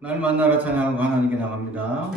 날 만나러 찬양하고 하나님께 나갑니다.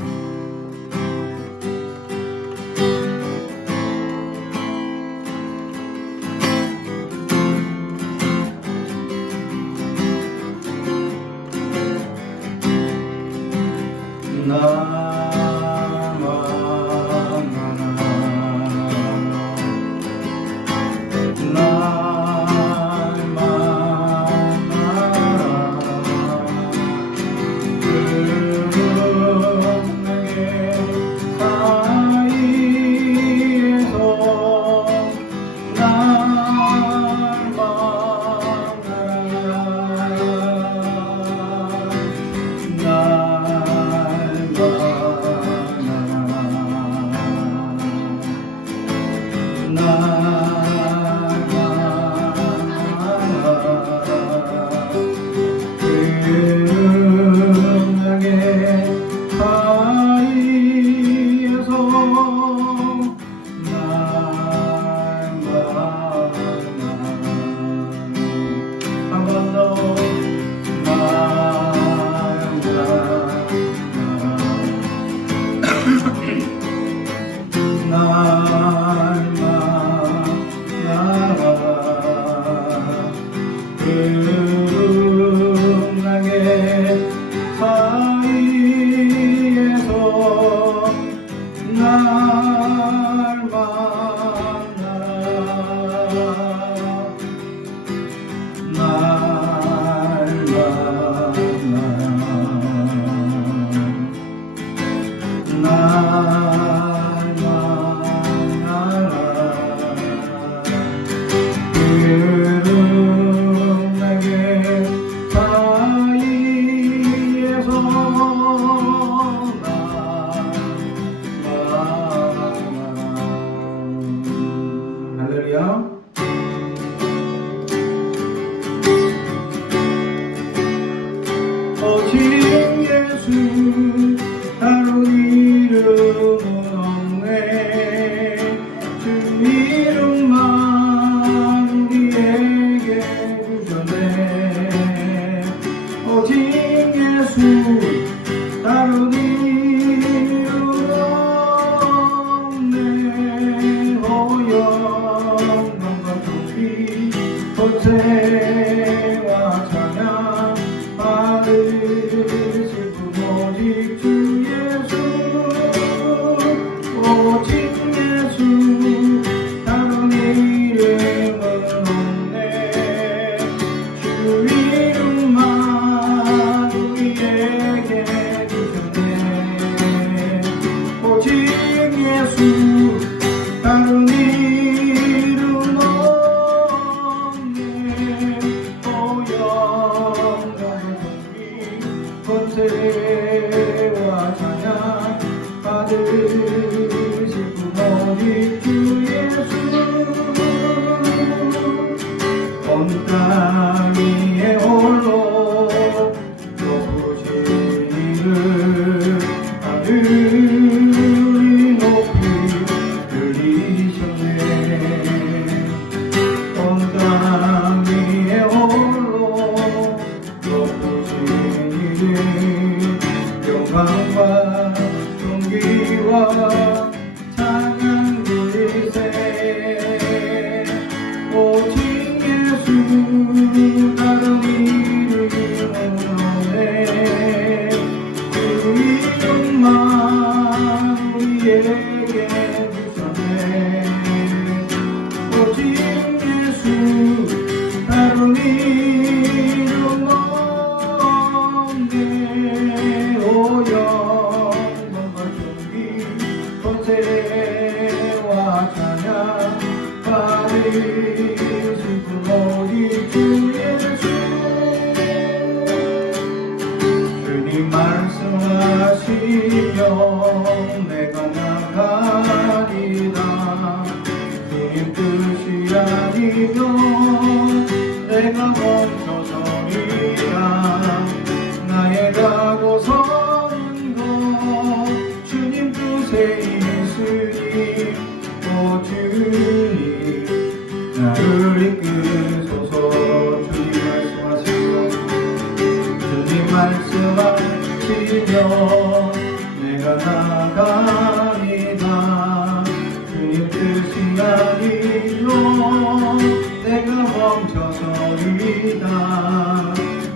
권세와 찬양 받으실 분 오직 주 예수, 오직 예수, 다른 이름은 없네. 주 이름만 우리에게 주셨네. 오직 예수, 다른 이름 권세와 찬양 받으실 분 오직 주 예수. 온 땅 위에 홀로 높으신 이를 하늘이 높이 들리셨네. 온 땅 위에 홀로 높으신 영광과 존귀와 찬양 드리세. 오직 예수, 다른 이름은 없네. 그 이름만 우리에게 주셨네. 오직 예수, 다른 이름 없네. 권세와 찬양 받으실 분 오직 주 예수. 주님 말씀하시며 내가 나가리라. 주님 뜻이 아니면 내가 먼저 서리라. 나의 가고 서는 것 주님 뜻에 있으니, 오 주님 나를 이끄소서. 주님 말씀하시고 주님 말씀하시고 내가 멈춰서리다.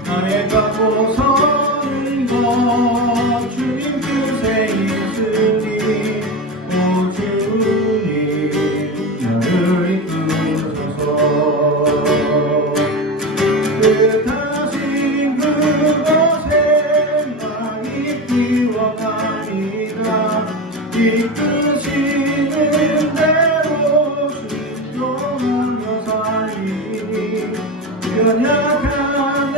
나의 가고 서는 것 주님 뜻에 있으니 오 주님 나를 이끄소서. 뜻하신 그곳에 나 이끌어 가리라. 이끄시는 대로 순종하며 살리니 연약한 내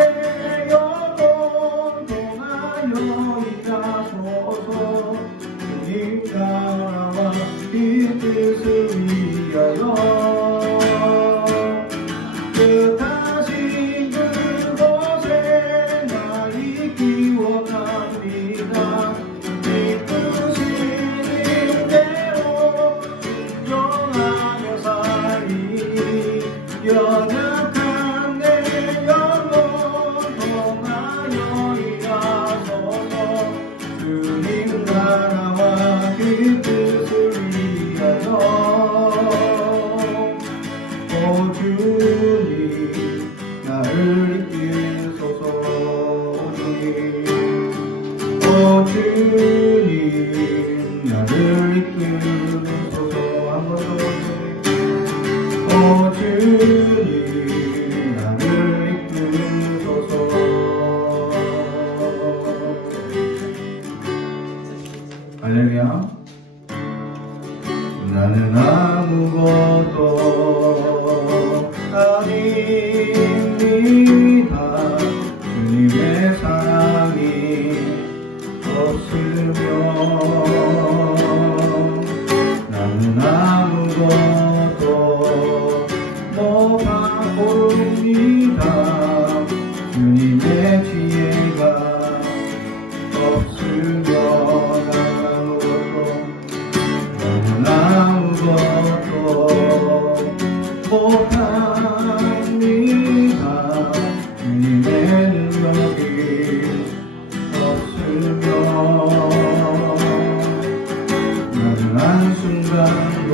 영혼 통하여 일하소서. 주님 나라와 이 뜻을 위하여 뜻하신 그곳에 나 이끌어 가리라. 이끄시는 대로 순종하며 살리니 연약한 내 영혼 통하여 일하소서. 주님 나라와 그 뜻을 위하여 오 주님 나를 이끌소서. 오 주님 나를 이끌소서. 한번 더 오 주님 나를 이끌소서. 할렐루야. 나는 아무것도 아닙니다. 주님의 사랑이 없으면 나는 아무것도 못하옵니다. 주님의 지혜가 없으면 나는 아무것도 못합니다. 주님의 능력이 없으면 나는 한순간도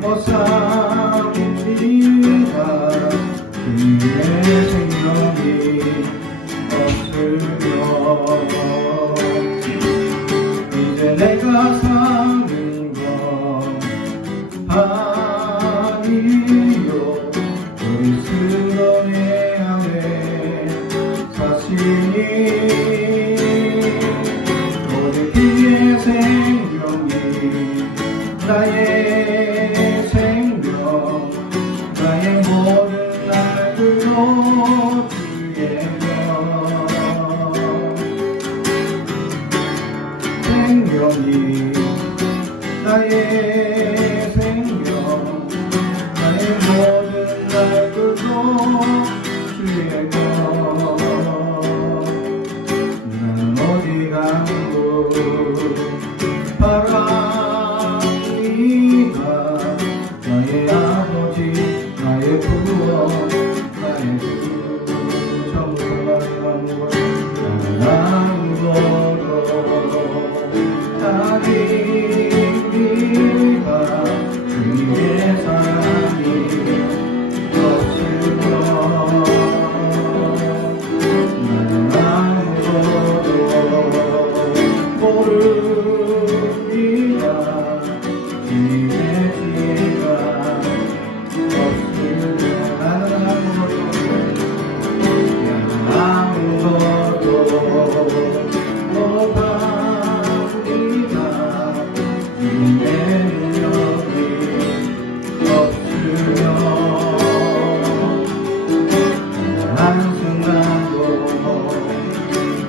못 삽니다. 주님의 생명이 없으면 이제 내가 사는 건 아니요. 그리스도 내 안에 사시니 오직 그의 생명이 나의 생명, 나의 모든 날들로 주의 명 생명이 나의 생명, 나의 모든 날들로 주의 명. 나는 어디 가고 바랍니다. 나의 아버지 나의 구원 나의 주 정말 나는 아무것도 아닙니다. 주님의 사랑이 없으면 나는 아무것도 모릅니다. 주님의 지혜가 없으면 나는 아무것도 못합니다. 주님의 능력이 없으면 한순간도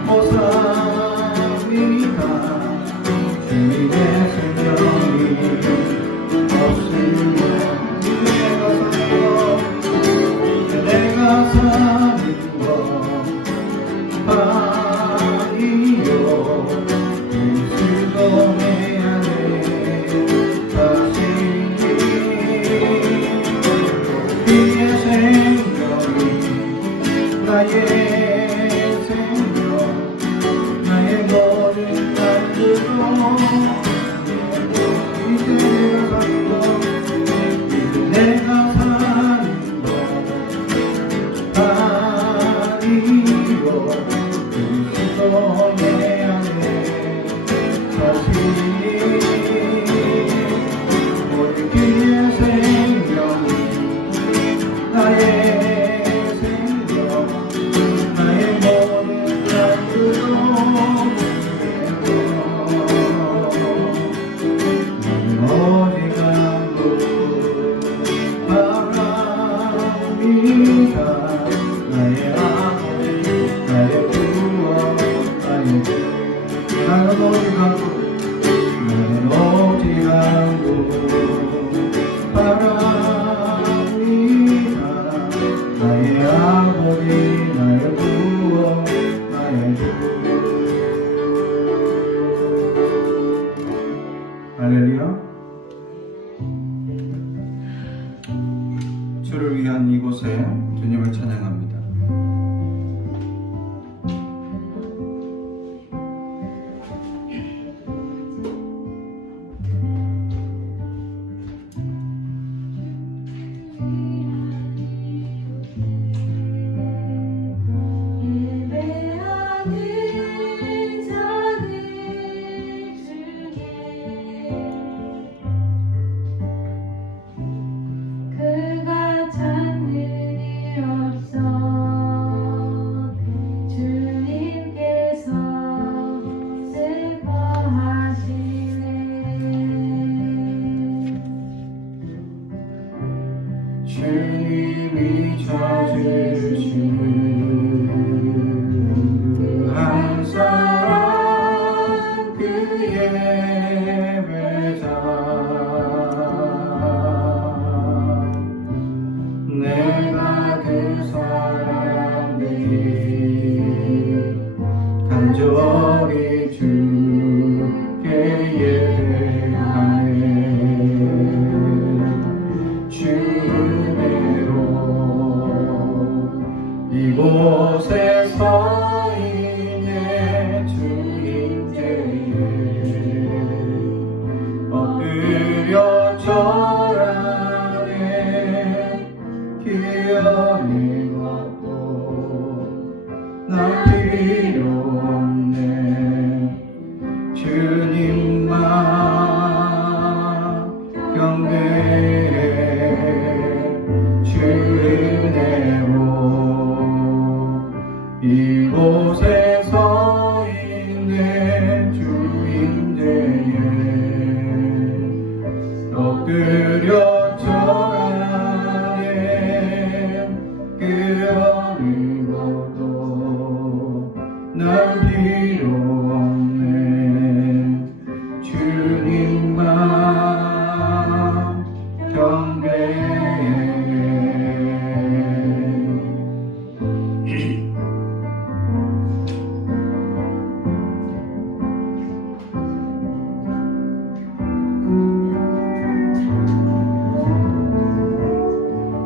못 삽니다. 주님의 생명이 없으면 내가 사는 건 아니요. 그리스도 내 안에 사시니 그의 생명이 나의 생명, 나의 모든 날들로 이제 내가 사는 나의 생명 나의 모든 날들도 나는 오직 한국 바랍니다 나의 아버지 나의 구원 나의 주 나는 오직 한국 나는 오직 한국 바랍니다 나의 아버지 나의 구원 나의 주 할렐루야 주를 위한 이곳에 주님을 찬양합니다. 주님이 찾으시는 그 한 사람 그 예배자 내가 그 사람 되기 간절히 주께 예배하네 이곳에 서 있네 주인제에 엎드려 절하네 기어이 걷고 나 필요 없네 주님만 경배해 주 은혜로 이곳에 서 있네 주인제에 엎드려 절하네 그 어느 것도 난 필요 없네 주님만 경배해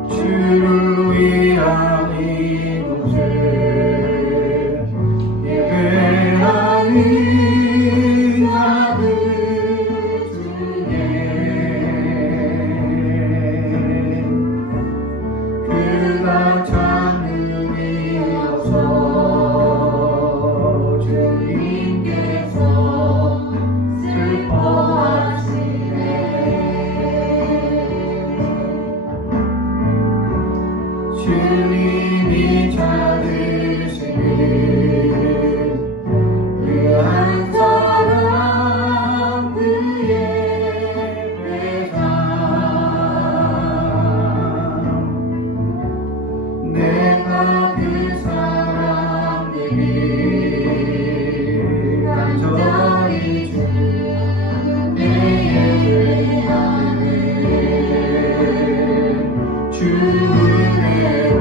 주를 위한 이곳에 예배하는 나들 중에 그가 찾으리어서 주님께서 슬퍼하시네 주님이 찾으시는 그 한 사람 그 예배자 내가 그 사람 되기 간절히 주께 예배하네 주 은혜로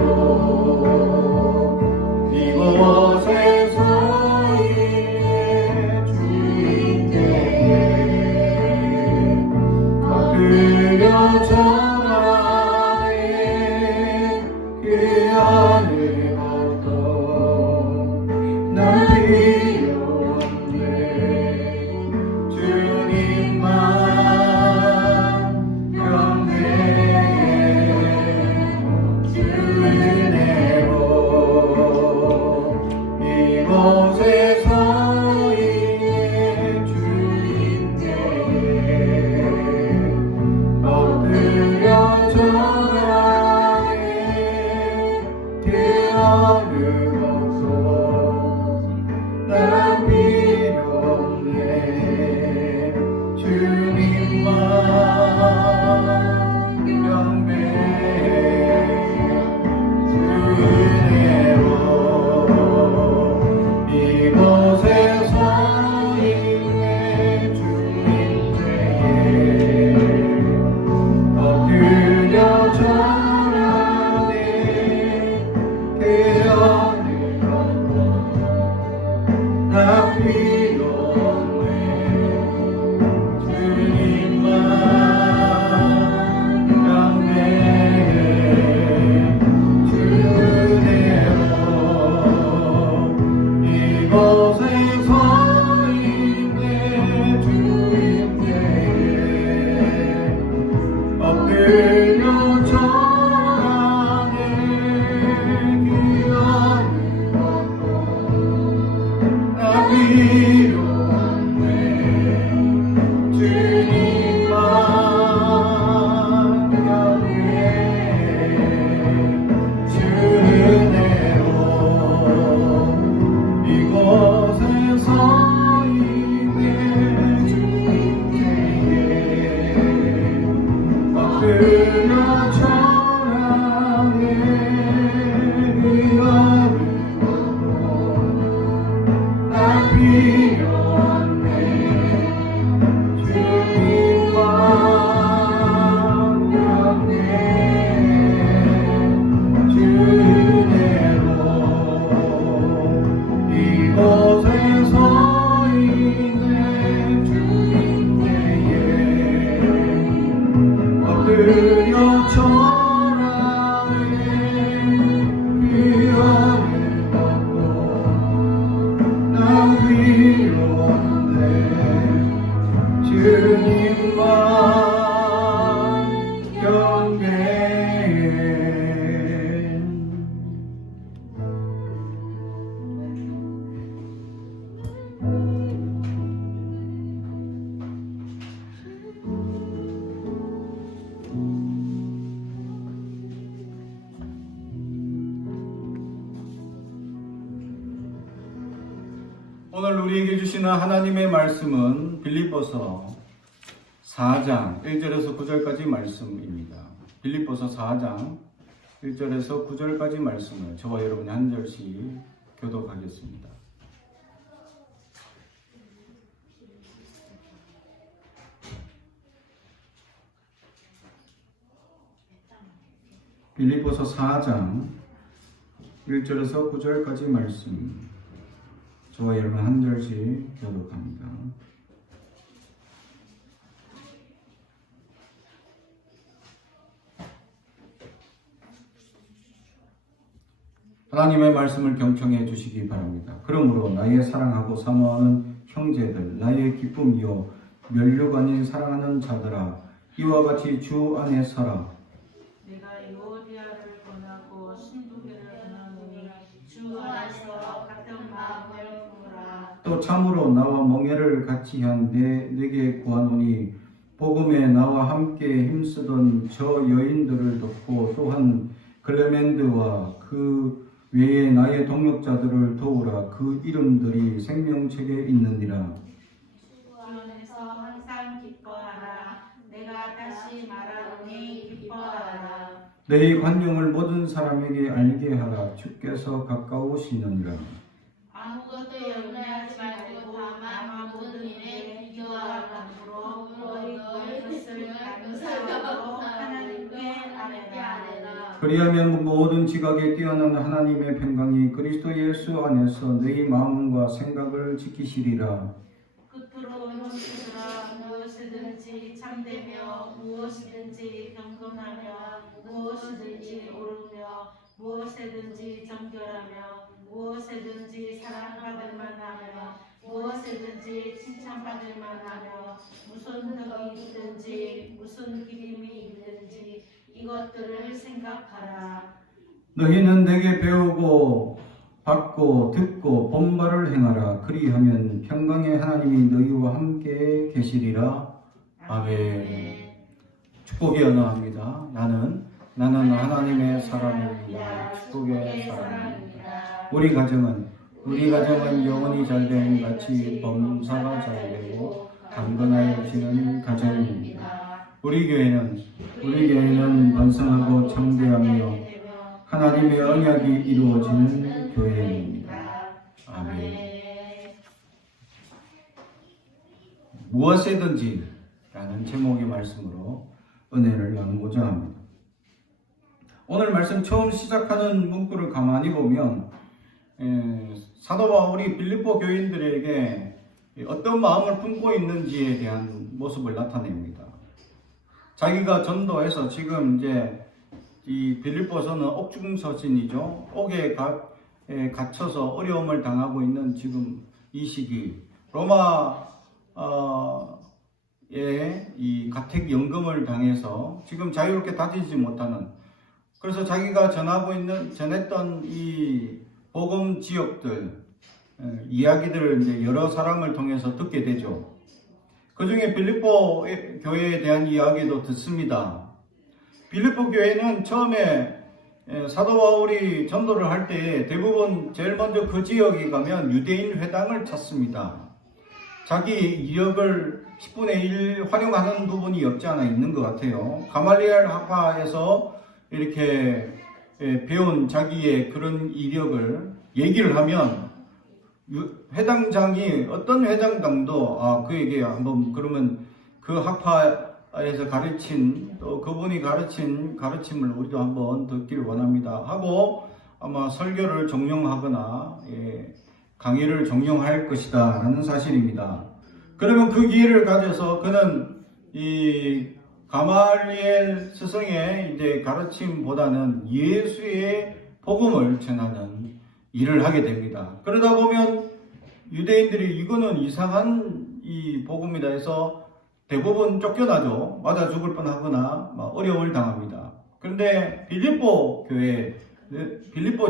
오늘 우리에게 주시는 하나님의 말씀은 빌립보서 4장 1절에서 9절까지 말씀입니다. 빌립보서 4장 1절에서 9절까지 말씀을 저와 여러분이 한 절씩 교독하겠습니다. 빌립보서 4장 1절에서 9절까지 말씀 저와 여러분 한 절씩 교독합니다. 하나님의 말씀을 경청해 주시기 바랍니다. 그러므로 나의 사랑하고 사모하는 형제들, 나의 기쁨이요 면류관이 사랑하는 자들아, 이와 같이 주 안에 서라. 내가 유오디아를 권하고 신두계를 권하노니 주 안에서 같은 마음을 품으라. 또 참으로 나와 멍에를 같이 한 내게 구하노니 복음에 나와 함께 힘쓰던 저 여인들을 돕고 또한 클레멘드와 그 외에 나의 동역자들을 도우라. 그 이름들이 생명책에 있느니라. 주 안에서 항상 기뻐하라. 내가 다시 말하노니 기뻐하라. 너희 관용을 모든 사람에게 알게 하라. 주께서 가까우시느니라. 아무것도 염려하지 말고 다만 모든 일에 기도하므로 너희 뜻을 감사하고 하나님께 아뢰라. 그리하면 모든 지각에 뛰어난 하나님의 평강이 그리스도 예수 안에서 너희 마음과 생각을 지키시리라. 끝으로 형제들아, 무엇이든지 참되며 무엇이든지 경건하며 무엇이든지 옳으며 무엇이든지 정결하며 무엇이든지 사랑받을 만하며 무엇이든지 칭찬받을 만하며 무슨 덕이 있든지 무슨 기림이 있든지 이것들을 생각하라. 너희는 내게 배우고 받고 듣고 본바를 행하라. 그리하면 평강의 하나님이 너희와 함께 계시리라. 아멘. 축복이 언어합니다. 나는 하나님의 사람입니다. 축복의 사람입니다. 우리 가정은 영혼이 잘됨 같이 범사가 잘되고 강건하여지는 가정입니다. 우리 교회는 번성하고 창대하며 하나님의 언약이 이루어지는 교회입니다. 아멘. 무엇이든지 라는 제목의 말씀으로 은혜를 나누고자 합니다. 오늘 말씀 처음 시작하는 문구를 가만히 보면 사도 바울이 빌립보 교인들에게 어떤 마음을 품고 있는지에 대한 모습을 나타냅니다. 자기가 전도해서 지금 이제 이 빌립보서는 옥중서신이죠. 옥에 갇혀서 어려움을 당하고 있는 지금 이 시기, 로마의 이 가택연금을 당해서 지금 자유롭게 다니지 못하는, 그래서 자기가 전했던 이 복음 지역들 이야기들을 이제 여러 사람을 통해서 듣게 되죠. 그 중에 빌립보 교회에 대한 이야기도 듣습니다. 빌립보 교회는 처음에 사도 바울이 전도를 할 때 대부분 제일 먼저 그 지역에 가면 유대인 회당을 찾습니다. 자기 이력을 10분의 1 활용하는 부분이 없지 않아 있는 것 같아요. 가말리엘 학파에서 이렇게 배운 자기의 그런 이력을 얘기를 하면 회당장이 어떤 회장당도 그에게 한번 그러면 그 학파에서 가르친 또 그분이 가르친 가르침을 우리도 한번 듣기를 원합니다 하고 아마 설교를 종용하거나 강의를 종용할 것이다 라는 사실입니다. 그러면 그 기회를 가져서 그는 이 가말리엘 스승의 이제 가르침보다는 예수의 복음을 전하는 일을 하게 됩니다. 그러다 보면 유대인들이 이거는 이상한 이 복음이다 해서 대부분 쫓겨나죠. 맞아 죽을 뻔하거나 어려움을 당합니다. 그런데 빌립보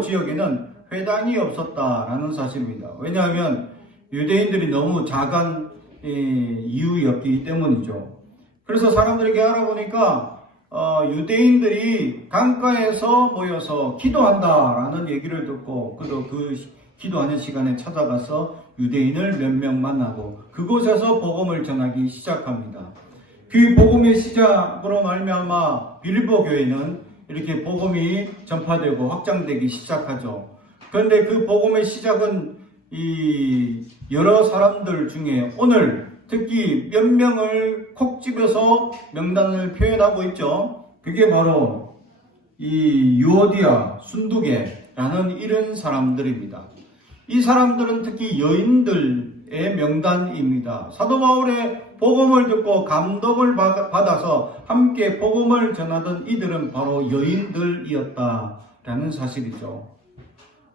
지역에는 회당이 없었다라는 사실입니다. 왜냐하면 유대인들이 너무 작은 이유였기 때문이죠. 그래서 사람들에게 알아보니까 유대인들이 강가에서 모여서 기도한다라는 얘기를 듣고 그 기도하는 시간에 찾아가서 유대인을 몇 명 만나고 그곳에서 복음을 전하기 시작합니다. 그 복음의 시작으로 말미암아 빌립보 교회는 이렇게 복음이 전파되고 확장되기 시작하죠. 그런데 그 복음의 시작은 이 여러 사람들 중에 오늘 특히 몇 명을 콕 집어서 명단을 표현하고 있죠. 그게 바로 이 유오디아, 순두계라는 이런 사람들입니다. 이 사람들은 특히 여인들의 명단입니다. 사도 바울의 복음을 듣고 감동을 받아서 함께 복음을 전하던 이들은 바로 여인들이었다라는 사실이죠.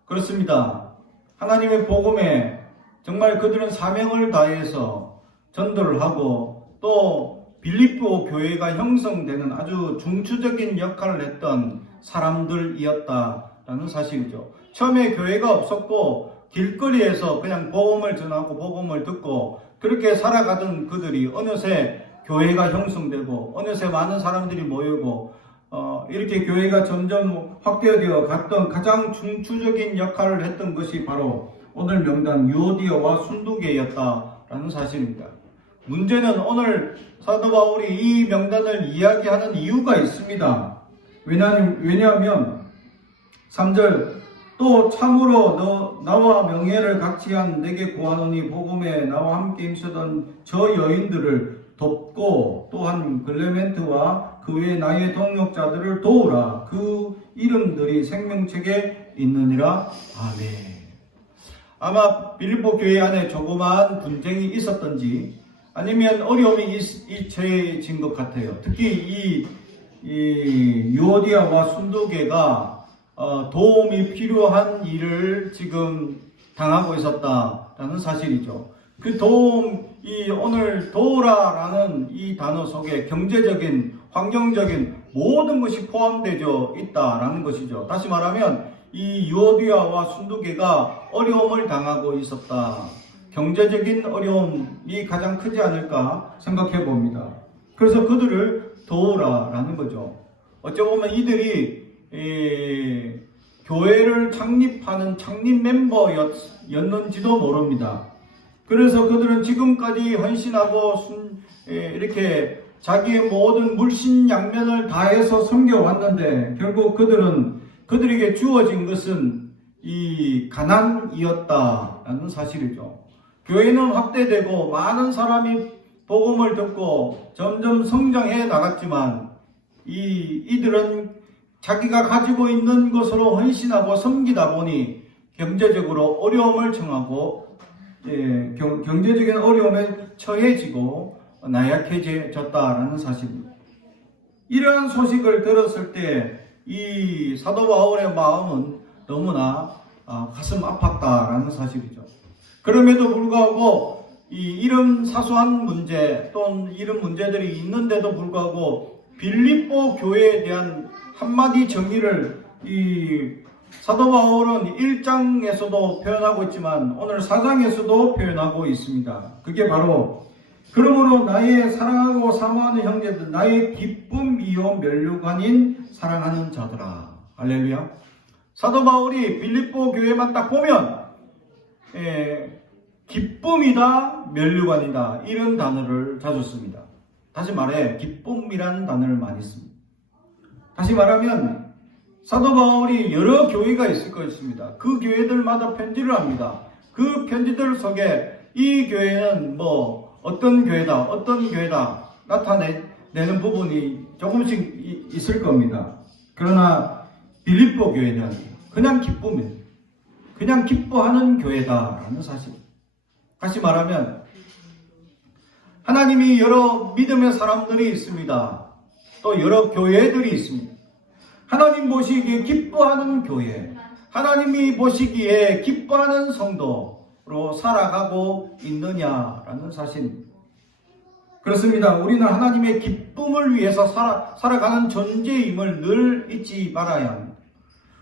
그렇습니다. 하나님의 복음에 정말 그들은 사명을 다해서 전도를 하고 또 빌립보 교회가 형성되는 아주 중추적인 역할을 했던 사람들이었다라는 사실이죠. 처음에 교회가 없었고 길거리에서 그냥 복음을 전하고 복음을 듣고 그렇게 살아가던 그들이 어느새 교회가 형성되고 어느새 많은 사람들이 모이고 이렇게 교회가 점점 확대되어 갔던 가장 중추적인 역할을 했던 것이 바로 오늘 명단 유오디아와 순두계였다라는 사실입니다. 문제는 오늘 사도 바울이 이 명단을 이야기하는 이유가 있습니다. 왜냐하면 3절 또 참으로 나와 명예를 같이한 내게 구하노니 복음에 나와 함께 힘쓰던 저 여인들을 돕고 또한 글레멘트와 그 외 나의 동역자들을 도우라. 그 이름들이 생명책에 있느니라. 아멘. 아마 빌립보 교회 안에 조그마한 분쟁이 있었던지 아니면 어려움이 처해진 것 같아요. 특히 이 유오디아와 순두계가 도움이 필요한 일을 지금 당하고 있었다라는 사실이죠. 그 도움이 오늘 도우라라는 이 단어 속에 경제적인, 환경적인 모든 것이 포함되어 있다라는 것이죠. 다시 말하면 이 유오디아와 순두계가 어려움을 당하고 있었다. 경제적인 어려움이 가장 크지 않을까 생각해 봅니다. 그래서 그들을 도우라라는 거죠. 어찌 보면 이들이 교회를 창립하는 창립 멤버였는지도 모릅니다. 그래서 그들은 지금까지 헌신하고 이렇게 자기의 모든 물신양면을 다해서 섬겨왔는데 결국 그들에게 주어진 것은 이 가난이었다라는 사실이죠. 교회는 확대되고 많은 사람이 복음을 듣고 점점 성장해 나갔지만 이들은 자기가 가지고 있는 것으로 헌신하고 섬기다 보니 경제적으로 어려움을 청하고 경제적인 어려움에 처해지고 나약해졌다라는 사실입니다. 이러한 소식을 들었을 때 이 사도 바울의 마음은 너무나 가슴 아팠다라는 사실이죠. 그럼에도 불구하고 이런 사소한 문제 또는 이런 문제들이 있는데도 불구하고 빌립보 교회에 대한 한마디 정의를 이 사도 바울은 1장에서도 표현하고 있지만 오늘 4장에서도 표현하고 있습니다. 그게 바로 그러므로 나의 사랑하고 사모하는 형제들 나의 기쁨이요 면류관인 사랑하는 자들아. 할렐루야. 사도 바울이 빌립보 교회만 딱 보면 기쁨이다 면류관이다 이런 단어를 자주 씁니다. 다시 말해 기쁨이라는 단어를 많이 씁니다. 다시 말하면 사도 바울이 여러 교회가 있을 것입니다. 그 교회들마다 편지를 합니다. 그 편지들 속에 이 교회는 어떤 교회다 나타내는 부분이 조금씩 있을 겁니다. 그러나 빌립보 교회는 그냥 기쁨입니다. 그냥 기뻐하는 교회다라는 사실. 다시 말하면 하나님이 여러 믿음의 사람들이 있습니다. 또 여러 교회들이 있습니다. 하나님 보시기에 기뻐하는 교회, 하나님이 보시기에 기뻐하는 성도로 살아가고 있느냐라는 사실입니다. 그렇습니다. 우리는 하나님의 기쁨을 위해서 살아가는 존재임을 늘 잊지 말아야 합니다.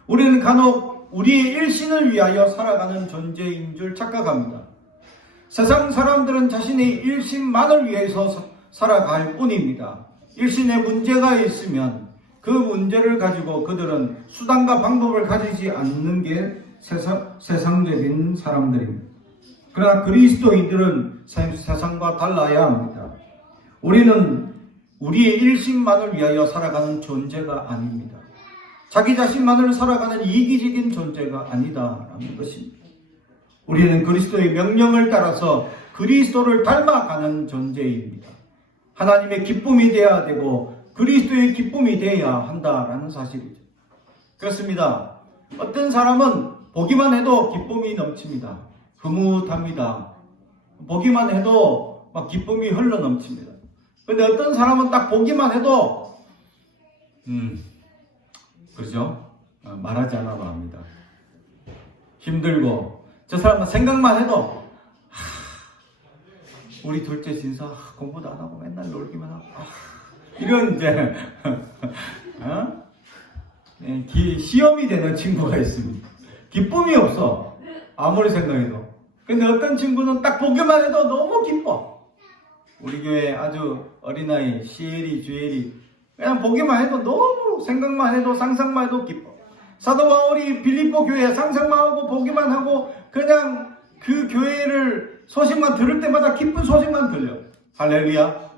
우리는 간혹 우리의 일신을 위하여 살아가는 존재인 줄 착각합니다. 세상 사람들은 자신의 일신만을 위해서 살아갈 뿐입니다. 일신에 문제가 있으면 그 문제를 가지고 그들은 수단과 방법을 가지지 않는 게 세상적인 사람들입니다. 그러나 그리스도인들은 세상과 달라야 합니다. 우리는 우리의 일심만을 위하여 살아가는 존재가 아닙니다. 자기 자신만을 살아가는 이기적인 존재가 아니다라는 것입니다. 우리는 그리스도의 명령을 따라서 그리스도를 닮아가는 존재입니다. 하나님의 기쁨이 되어야 되고 그리스도의 기쁨이 되어야 한다라는 사실이죠. 그렇습니다. 어떤 사람은 보기만 해도 기쁨이 넘칩니다. 흐뭇합니다. 보기만 해도 막 기쁨이 흘러 넘칩니다. 근데 어떤 사람은 딱 보기만 해도 그렇죠? 말하지 않아도 합니다. 힘들고 저 사람은 생각만 해도 우리 둘째 진서 공부도 안 하고 맨날 놀기만 하고 이런 이제 시험이 되는 친구가 있습니다. 기쁨이 없어. 아무리 생각해도. 근데 어떤 친구는 딱 보기만 해도 너무 기뻐. 우리 교회 아주 어린아이 시엘이 주엘이 그냥 보기만 해도 너무 생각만 해도 상상만 해도 기뻐. 사도 바울이 빌립보 교회 상상만 하고 보기만 하고 그냥 그 교회를 소식만 들을 때마다 기쁜 소식만 들려. 할렐루야.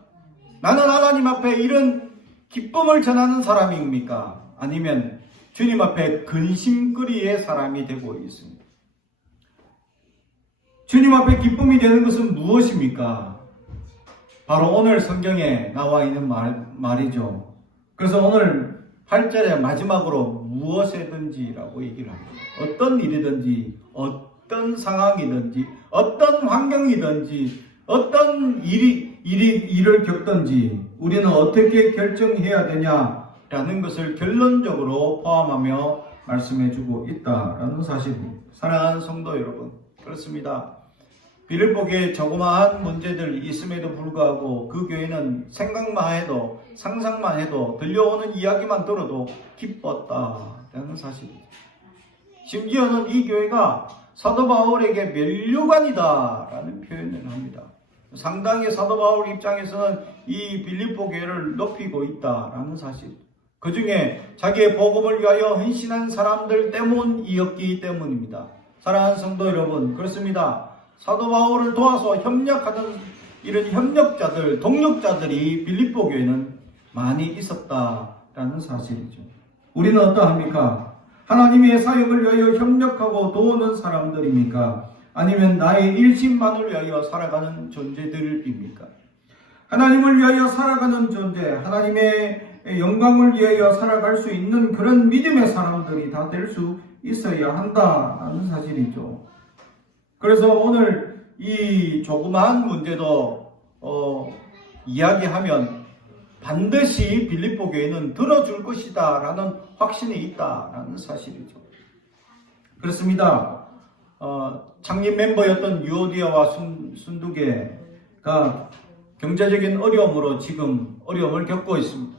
나는 하나님 앞에 이런 기쁨을 전하는 사람입니까? 아니면 주님 앞에 근심거리의 사람이 되고 있습니다. 주님 앞에 기쁨이 되는 것은 무엇입니까? 바로 오늘 성경에 나와 있는 말이죠. 그래서 오늘 8절의 마지막으로 무엇이든지라고 얘기를 합니다. 어떤 일이든지, 어떤 상황이든지, 어떤 환경이든지, 어떤 일을 겪든지 우리는 어떻게 결정해야 되냐라는 것을 결론적으로 포함하며 말씀해주고 있다라는 사실입니다. 사랑하는 성도 여러분, 그렇습니다. 빌립보 교회에 조그마한 문제들이 있음에도 불구하고 그 교회는 생각만 해도 상상만 해도 들려오는 이야기만 들어도 기뻤다라는 사실입니다. 심지어는 이 교회가 사도 바울에게 면류관이다라는 표현을 합니다. 상당히 사도 바울 입장에서는 이 빌립보 교회를 높이고 있다라는 사실. 그 중에 자기의 복음을 위하여 헌신한 사람들 때문이었기 때문입니다. 사랑하는 성도 여러분, 그렇습니다. 사도 바울을 도와서 협력하는 이런 협력자들, 동력자들이 빌립보 교회는 많이 있었다라는 사실이죠. 우리는 어떠합니까? 하나님의 사역을 위하여 협력하고 도우는 사람들입니까? 아니면 나의 일심만을 위하여 살아가는 존재들입니까? 하나님을 위하여 살아가는 존재, 하나님의 영광을 위하여 살아갈 수 있는 그런 믿음의 사람들이 다 될 수 있어야 한다는 사실이죠. 그래서 오늘 이 조그마한 문제도 이야기하면 반드시 빌립보 교회는 들어줄 것이다 라는 확신이 있다라는 사실이죠. 그렇습니다. 창립 멤버였던 유오디아와 순두계가 경제적인 어려움으로 지금 어려움을 겪고 있습니다.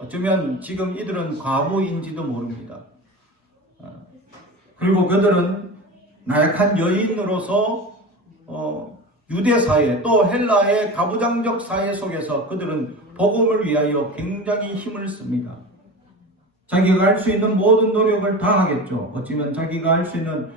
어쩌면 지금 이들은 과부인지도 모릅니다. 그리고 그들은 나약한 여인으로서 유대 사회 또 헬라의 가부장적 사회 속에서 그들은 복음을 위하여 굉장히 힘을 씁니다. 자기가 할 수 있는 모든 노력을 다 하겠죠. 어쩌면 자기가 할 수 있는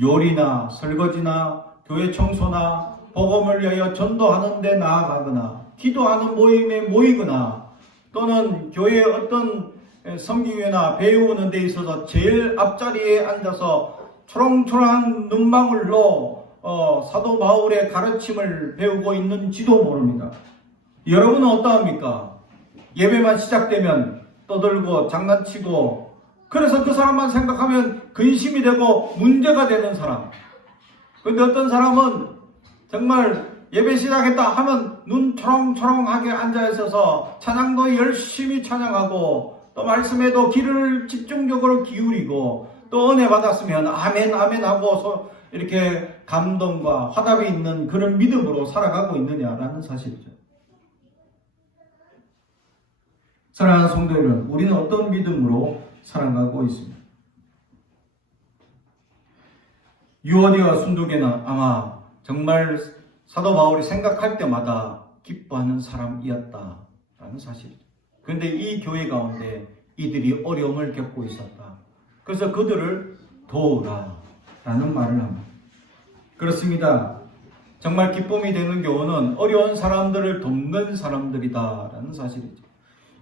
요리나 설거지나 교회 청소나 복음을 위하여 전도하는 데 나아가거나 기도하는 모임에 모이거나 또는 교회의 어떤 섬기회나 배우는 데 있어서 제일 앞자리에 앉아서 초롱초롱한 눈망울로 사도 바울의 가르침을 배우고 있는지도 모릅니다. 여러분은 어떠합니까? 예배만 시작되면 떠들고 장난치고 그래서 그 사람만 생각하면 근심이 되고 문제가 되는 사람. 그런데 어떤 사람은 정말 예배 시작했다 하면 눈 초롱초롱하게 앉아있어서 찬양도 열심히 찬양하고 또 말씀에도 귀를 집중적으로 기울이고 또 은혜 받았으면 아멘 아멘 하고 이렇게 감동과 화답이 있는 그런 믿음으로 살아가고 있느냐라는 사실이죠. 사랑하는 성도 여러분, 우리는 어떤 믿음으로 살아가고 있습니다. 유오디아와 순두계는 아마 정말 사도 바울이 생각할 때마다 기뻐하는 사람이었다라는 사실이죠. 그런데 이 교회 가운데 이들이 어려움을 겪고 있었다. 그래서 그들을 도우라, 라는 말을 합니다. 그렇습니다. 정말 기쁨이 되는 교훈은 어려운 사람들을 돕는 사람들이다라는 사실이죠.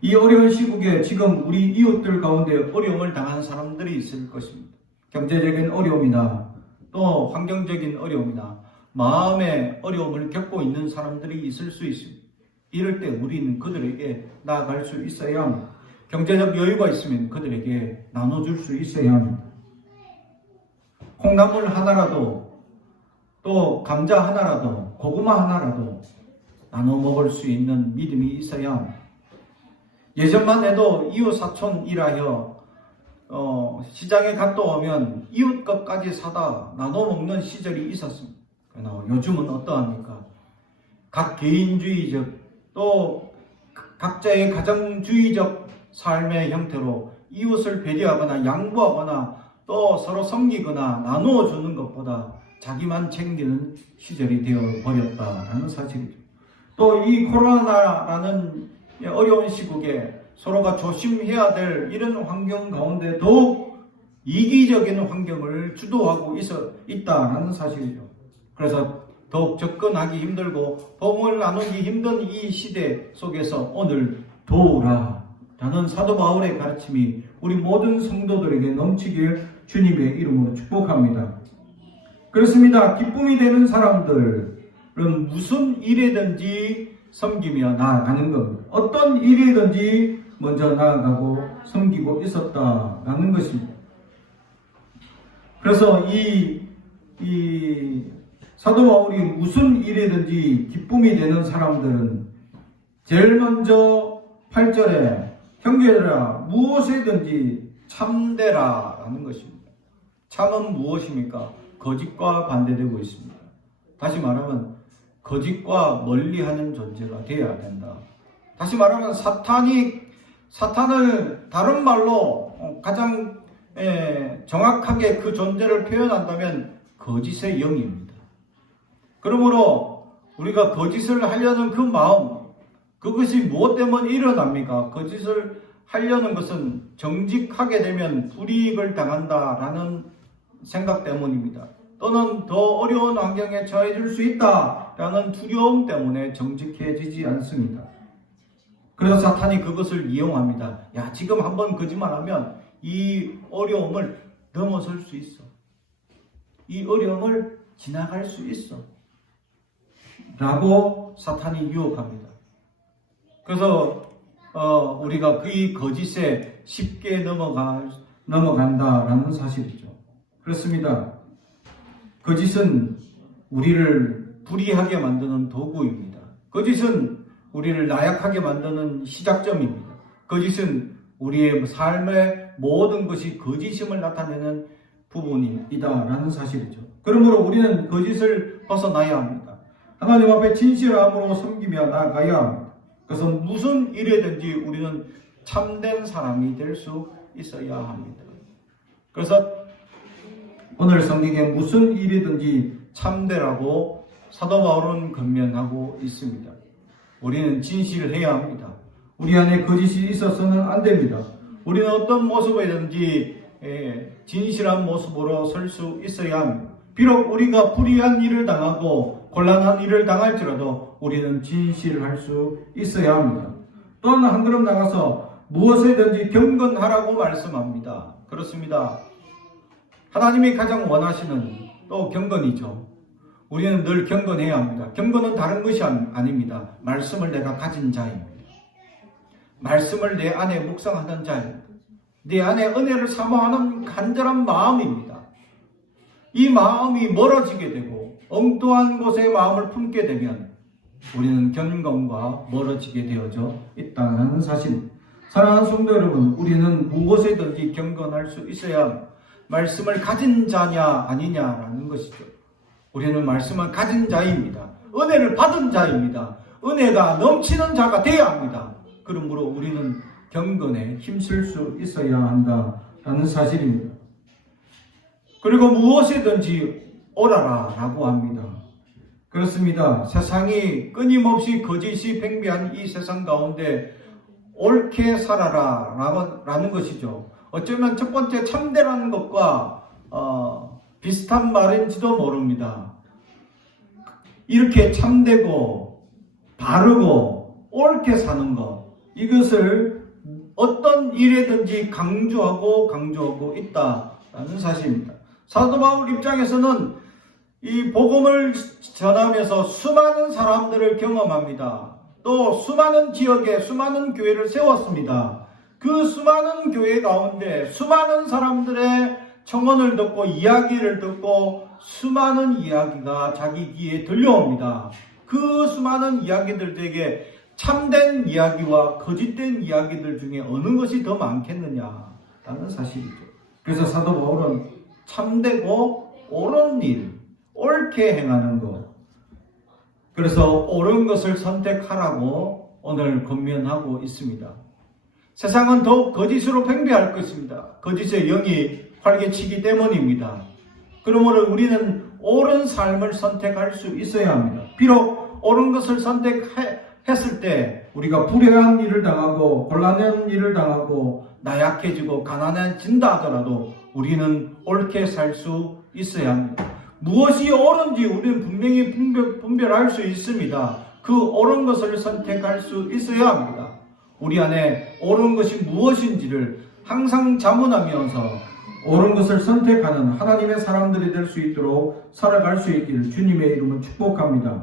이 어려운 시국에 지금 우리 이웃들 가운데 어려움을 당한 사람들이 있을 것입니다. 경제적인 어려움이나 또 환경적인 어려움이나 마음의 어려움을 겪고 있는 사람들이 있을 수 있습니다. 이럴 때 우리는 그들에게 나아갈 수 있어야 합니다. 경제적 여유가 있으면 그들에게 나눠줄 수 있어야 합니다. 콩나물 하나라도 또 감자 하나라도 고구마 하나라도 나눠 먹을 수 있는 믿음이 있어야 합니다. 예전만 해도 이웃 사촌 일하여 시장에 갔다 오면 이웃 것까지 사다 나눠 먹는 시절이 있었습니다. 그러나 요즘은 어떠합니까? 각 개인주의적 또 각자의 가정주의적 삶의 형태로 이웃을 배려하거나 양보하거나 또 서로 섬기거나 나누어 주는 것보다 자기만 챙기는 시절이 되어 버렸다라는 사실이죠. 또 이 코로나라는 어려운 시국에 서로가 조심해야 될 이런 환경 가운데 더욱 이기적인 환경을 주도하고 있다라는 사실이죠. 그래서 더욱 접근하기 힘들고 도움을 나누기 힘든 이 시대 속에서 오늘 도우라 라는 사도 바울의 가르침이 우리 모든 성도들에게 넘치길 주님의 이름으로 축복합니다. 그렇습니다. 기쁨이 되는 사람들은 무슨 일에든지 섬기며 나아가는 겁니다. 어떤 일이든지 먼저 나아가고 섬기고 있었다라는 것입니다. 그래서 이 사도 바울이 무슨 일이든지 기쁨이 되는 사람들은 제일 먼저 8절에 형제들아 무엇이든지 참되라 라는 것입니다. 참은 무엇입니까? 거짓과 반대되고 있습니다. 다시 말하면 거짓과 멀리하는 존재가 되어야 된다. 다시 말하면 사탄을 다른 말로 가장 정확하게 그 존재를 표현한다면 거짓의 영입니다. 그러므로 우리가 거짓을 하려는 그 마음, 그것이 무엇 때문에 일어납니까? 거짓을 하려는 것은 정직하게 되면 불이익을 당한다라는 생각 때문입니다. 또는 더 어려운 환경에 처해질 수 있다라는 두려움 때문에 정직해지지 않습니다. 그래서 사탄이 그것을 이용합니다. 야, 지금 한번 거짓말하면 이 어려움을 넘어설 수 있어. 이 어려움을 지나갈 수 있어. 라고 사탄이 유혹합니다. 그래서 우리가 그 거짓에 쉽게 넘어간다라는 사실이죠. 그렇습니다. 거짓은 우리를 불의하게 만드는 도구입니다. 거짓은 우리를 나약하게 만드는 시작점입니다. 거짓은 우리의 삶의 모든 것이 거짓임을 나타내는 부분이다라는 사실이죠. 그러므로 우리는 거짓을 벗어나야 합니다. 하나님 앞에 진실함으로 섬기며 나아가야 합니다. 그래서 무슨 일이든지 우리는 참된 사람이 될 수 있어야 합니다. 그래서 오늘 성경에 무슨 일이든지 참되라고 사도 바울은 권면하고 있습니다. 우리는 진실해야 합니다. 우리 안에 거짓이 있어서는 안 됩니다. 우리는 어떤 모습이든지 진실한 모습으로 설 수 있어야 합니다. 비록 우리가 불의한 일을 당하고 곤란한 일을 당할지라도 우리는 진실할 수 있어야 합니다. 또한 한 걸음 나가서 무엇이든지 경건하라고 말씀합니다. 그렇습니다. 하나님이 가장 원하시는 또 경건이죠. 우리는 늘 경건해야 합니다. 경건은 다른 것이 아닙니다. 말씀을 내가 가진 자입니다. 말씀을 내 안에 묵상하는 자입니다. 내 안에 은혜를 사모하는 간절한 마음입니다. 이 마음이 멀어지게 되고 엉뚱한 곳에 마음을 품게 되면 우리는 경건과 멀어지게 되어져 있다는 사실입니다. 사랑하는 성도 여러분, 우리는 무엇에든지 경건할 수 있어야 합니다. 말씀을 가진 자냐 아니냐라는 것이죠. 우리는 말씀을 가진 자입니다. 은혜를 받은 자입니다. 은혜가 넘치는 자가 되어야 합니다. 그러므로 우리는 경건에 힘쓸 수 있어야 한다라는 사실입니다. 그리고 무엇이든지 오라라 라고 합니다. 그렇습니다. 세상이 끊임없이 거짓이 팽배한 이 세상 가운데 옳게 살아라 라는 것이죠. 어쩌면 첫 번째 참되라는 것과 비슷한 말인지도 모릅니다. 이렇게 참되고 바르고 옳게 사는 것, 이것을 어떤 일에든지 강조하고 있다라는 사실입니다. 사도 바울 입장에서는 이 복음을 전하면서 수많은 사람들을 경험합니다. 또 수많은 지역에 수많은 교회를 세웠습니다. 그 수많은 교회 가운데 수많은 사람들의 청원을 듣고 이야기를 듣고 수많은 이야기가 자기 귀에 들려옵니다. 그 수많은 이야기들 중에 참된 이야기와 거짓된 이야기들 중에 어느 것이 더 많겠느냐라는 사실이죠. 그래서 사도 바울은 참되고 옳은 일, 옳게 행하는 것, 그래서 옳은 것을 선택하라고 오늘 권면하고 있습니다. 세상은 더욱 거짓으로 팽배할 것입니다. 거짓의 영이 활개치기 때문입니다. 그러므로 우리는 옳은 삶을 선택할 수 있어야 합니다. 비록 옳은 것을 선택했을 때 우리가 불행한 일을 당하고 곤란한 일을 당하고 나약해지고 가난해진다 하더라도 우리는 옳게 살 수 있어야 합니다. 무엇이 옳은지 우리는 분명히 분별할 수 있습니다. 그 옳은 것을 선택할 수 있어야 합니다. 우리 안에 옳은 것이 무엇인지를 항상 자문하면서 옳은 것을 선택하는 하나님의 사람들이 될 수 있도록 살아갈 수 있기를 주님의 이름으로 축복합니다.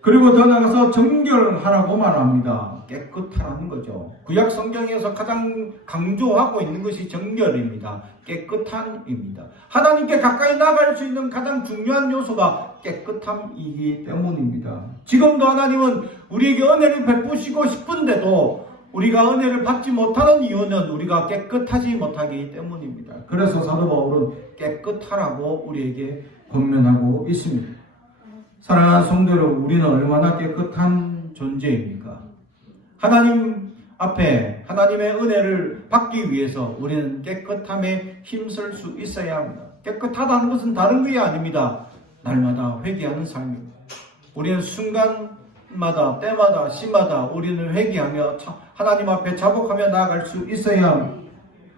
그리고 더 나아가서 정결하라고 말합니다. 깨끗하라는 거죠. 구약 성경에서 가장 강조하고 있는 것이 정결입니다. 깨끗함입니다. 하나님께 가까이 나갈 수 있는 가장 중요한 요소가 깨끗함이기 때문입니다. 지금도 하나님은 우리에게 은혜를 베푸시고 싶은데도 우리가 은혜를 받지 못하는 이유는 우리가 깨끗하지 못하기 때문입니다. 그래서 사도 바울은 깨끗하라고 우리에게 권면하고 있습니다. 사랑하는 성도 여러분, 우리는 얼마나 깨끗한 존재입니까? 하나님 앞에 하나님의 은혜를 받기 위해서 우리는 깨끗함에 힘쓸 수 있어야 합니다. 깨끗하다는 것은 다른 게 아닙니다. 날마다 회개하는 삶입니다. 우리는 순간마다 때마다 시마다 우리는 회개하며 하나님 앞에 자복하며 나아갈 수 있어야 합니다.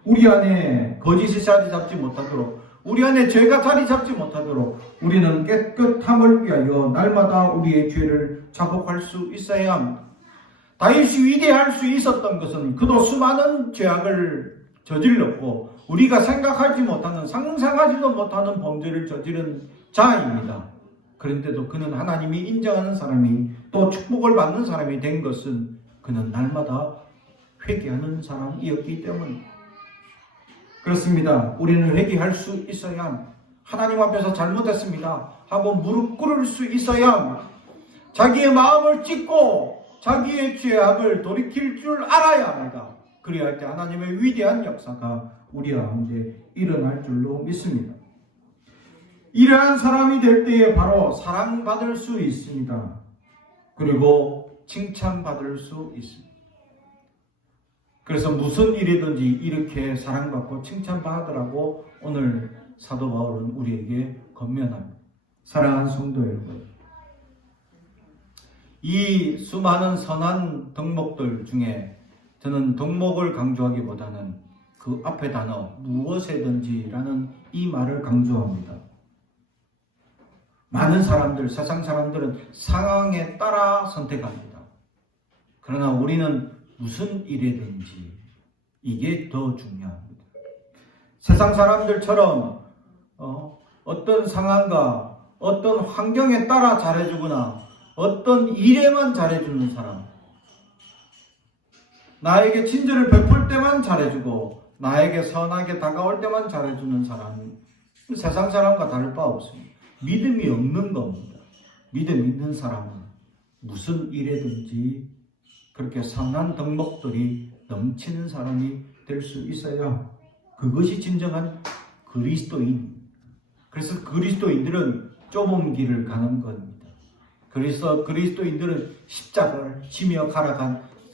우리 안에 거짓이 자리 잡지 못하도록, 우리 안에 죄가 자리 잡지 못하도록 우리는 깨끗함을 위하여 날마다 우리의 죄를 자복할 수 있어야 합니다. 다윗이 위대할 수 있었던 것은 그도 수많은 죄악을 저질렀고 우리가 생각하지 못하는, 상상하지도 못하는 범죄를 저지른 자입니다. 그런데도 그는 하나님이 인정하는 사람이, 또 축복을 받는 사람이 된 것은 그는 날마다 회개하는 사람이었기 때문입니다. 그렇습니다. 우리는 회개할 수 있어야 합니다. 하나님 앞에서 잘못했습니다 하고 무릎 꿇을 수 있어야 합니다. 자기의 마음을 찢고 자기의 죄악을 돌이킬 줄 알아야 합니다. 그래야 할 때 하나님의 위대한 역사가 우리 가운데 일어날 줄로 믿습니다. 이러한 사람이 될 때에 바로 사랑받을 수 있습니다. 그리고 칭찬받을 수 있습니다. 그래서 무슨 일이든지 이렇게 사랑받고 칭찬받으라고 오늘 사도 바울은 우리에게 권면합니다. 사랑하는 성도 여러분, 이 수많은 선한 덕목들 중에 저는 덕목을 강조하기보다는 그 앞에 단어 무엇이든지라는 이 말을 강조합니다. 많은 사람들, 세상 사람들은 상황에 따라 선택합니다. 그러나 우리는 무슨 일이든지 이게 더 중요합니다. 세상 사람들처럼 어떤 상황과 어떤 환경에 따라 잘해주거나 어떤 일에만 잘해주는 사람, 나에게 친절을 베풀 때만 잘해주고 나에게 선하게 다가올 때만 잘해주는 사람, 세상 사람과 다를 바 없습니다. 믿음이 없는 겁니다. 믿음 있는 사람은 무슨 일에든지 그렇게 선한 덕목들이 넘치는 사람이 될 수 있어야, 그것이 진정한 그리스도인. 그래서 그리스도인들은 좁은 길을 가는 겁니다. 그래서 그리스도인들은 십자가를 지며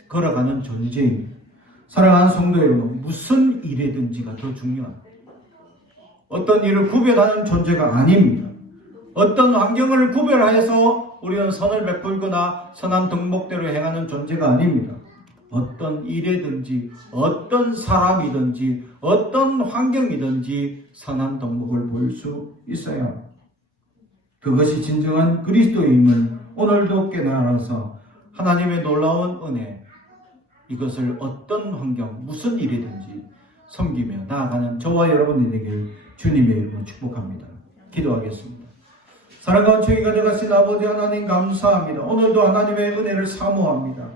걸어가는 존재입니다. 사랑하는 성도 여러분, 무슨 일이든지가 더 중요합니다. 어떤 일을 구별하는 존재가 아닙니다. 어떤 환경을 구별하여서 우리는 선을 베풀거나 선한 덕목대로 행하는 존재가 아닙니다. 어떤 일이든지 어떤 사람이든지 어떤 환경이든지 선한 덕목을 보일 수 있어야 합니다. 그것이 진정한 그리스도임을 오늘도 깨달아서 하나님의 놀라운 은혜, 이것을 어떤 환경, 무슨 일이든지 섬기며 나아가는 저와 여러분이 되길 주님의 이름으로 축복합니다. 기도하겠습니다. 사랑과 주의 가져가신 아버지 하나님 감사합니다. 오늘도 하나님의 은혜를 사모합니다.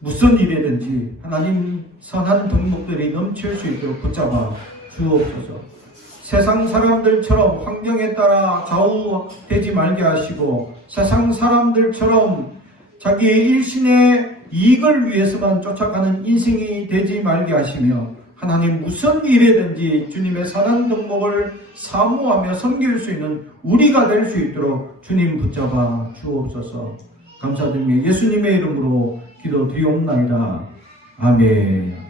무슨 일이든지 하나님 선한 덕목들이 넘칠 수 있도록 붙잡아 주옵소서. 세상 사람들처럼 환경에 따라 좌우되지 말게 하시고 세상 사람들처럼 자기의 일신의 이익을 위해서만 쫓아가는 인생이 되지 말게 하시며 하나님 무슨 일이든지 주님의 선한 덕목을 사모하며 섬길 수 있는 우리가 될 수 있도록 주님 붙잡아 주옵소서. 감사드리며 예수님의 이름으로 기도드리옵나이다. 아멘.